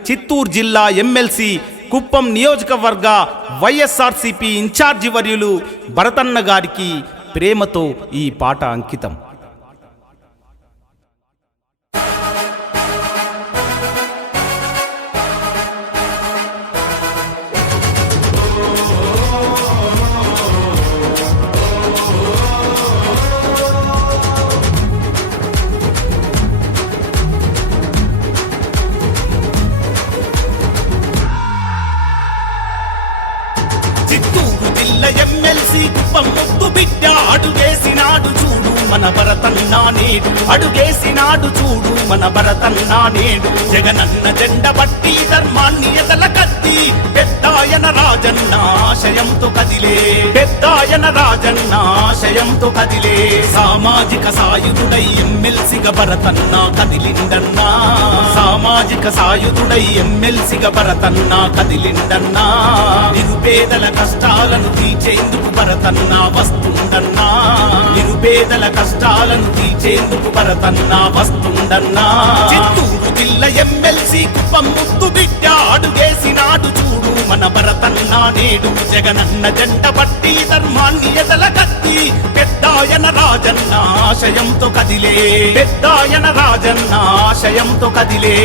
చిత్తూరు జిల్లా ఎమ్మెల్సీ కుప్పం నియోజకవర్గ వైఎస్ఆర్సిపి ఇన్ఛార్జి వర్యులు భరతన్న గారికి ప్రేమతో ఈ పాట అంకితం. అడుగేసినాడు చూడు మన భరతన్న నేడు. అడుగేసినాడు చూడు మన భరతన్న నేడు. జగనన్న జెండ బట్టి ధర్మ పెద్దాయన రాజన్న ఆశయంతో కదిలే. పెద్దాయన రాజన్న ఆశయంతో కదిలే. సామాజిక సాయుధుడై ఎమ్మెల్సీగా భరతన్న కదిలిండన్నా సామాజిక సాయుధుడై ఎమ్మెల్సీగా భరతన్న కదిలిండన్నా నిరుపేదల కష్టాలను తీర్చేందుకు భరతన్న వస్తుండన్నా నిరుపేదల కష్టాలను తీర్చేందుకు భరతన్న వస్తుండన్నా చిత్తూరు జిల్లా ఎమ్మెల్సీ కుప్పం ముద్దు బిడ్డ అడుగేసినాడు చూడు మన నా నేడు జగనన్న జంట పట్టి ధర్మాన్ని ఎదల కత్తి పెద్దాయన రాజన్న ఆశయంతో కదిలే పెద్దాయన రాజన్న ఆశయంతో కదిలే.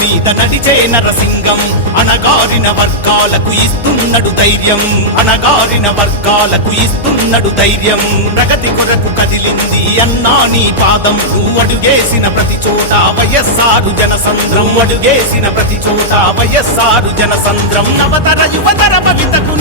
మీద నడిచే నరసింగం. అణగారిన వర్గాలకు ఇస్తున్నడు ధైర్యం. అణగారిన వర్గాలకు ఇస్తున్నడు ధైర్యం. ప్రగతి కొరకు కదిలింది అన్నా నీ పాదం. నువ్వు అడుగేసిన ప్రతి చోట వైఎస్ఆరు జనసంద్రం. అడుగేసిన ప్రతి చోట వైఎస్ఆరు జనసంద్రం. నవతర యువతర భవితకు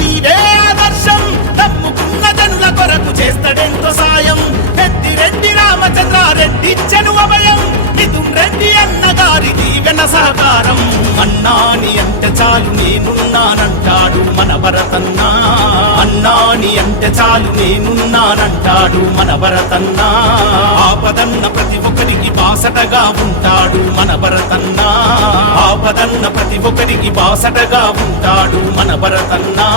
అన్నాని అంటే చాలు నేనున్నానంటాడు మన భరతన్న. అన్నాని అంటే చాలు నేనున్నానంటాడు మన భరతన్న. ఆపదన్న ప్రతి ఒక్కరికి బాసటగా ఉంటాడు మన భరతన్న. ఆపదన్న ప్రతి ఒక్కరికి బాసటగా ఉంటాడు మన భరతన్నా.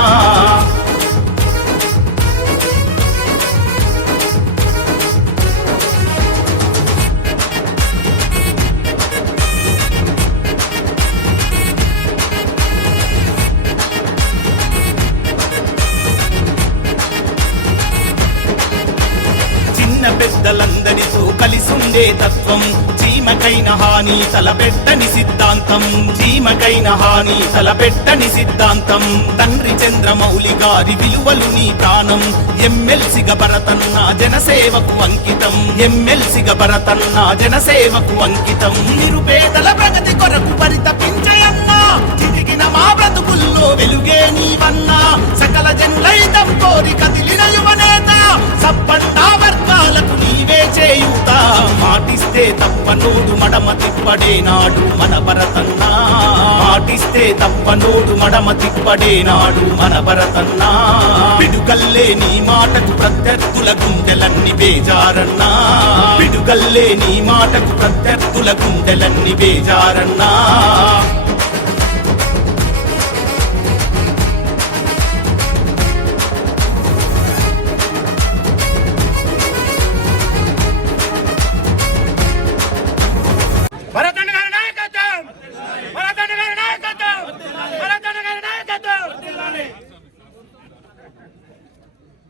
కలిసుండే తత్వం. చీమకైన హాని తలపెట్టని సిద్ధాంతం. చీమకైన హాని తలపెట్టని సిద్ధాంతం. తండ్రి చంద్రమౌళి గారి విలువలు నీ ప్రాణం. ఎమ్మెల్సిగా భరతన్న జనసేవకు అంకితం. ఎమ్మెల్సిగా భరతన్న జనసేవకు అంకితం. నిరుపేదల ప్రగతి కొరకు పరితపించయన్నా తిరిగిన మా బ్రతుకుల్లో వెలుగే నీవన్నా. సకల జనులైతం కోరిక తిప్పడేనాడు మన నాడు పాటిస్తే తప్ప నోడు మడమ తిప్పడేనాడు మన భరతన్నా. పిడుగల్లే నీ మాటకు ప్రత్యర్థుల గుండెలన్నీ బేజారన్నా. పిడుగల్లే నీ మాటకు ప్రత్యర్థుల గుండెలన్నీ బేజారన్నా.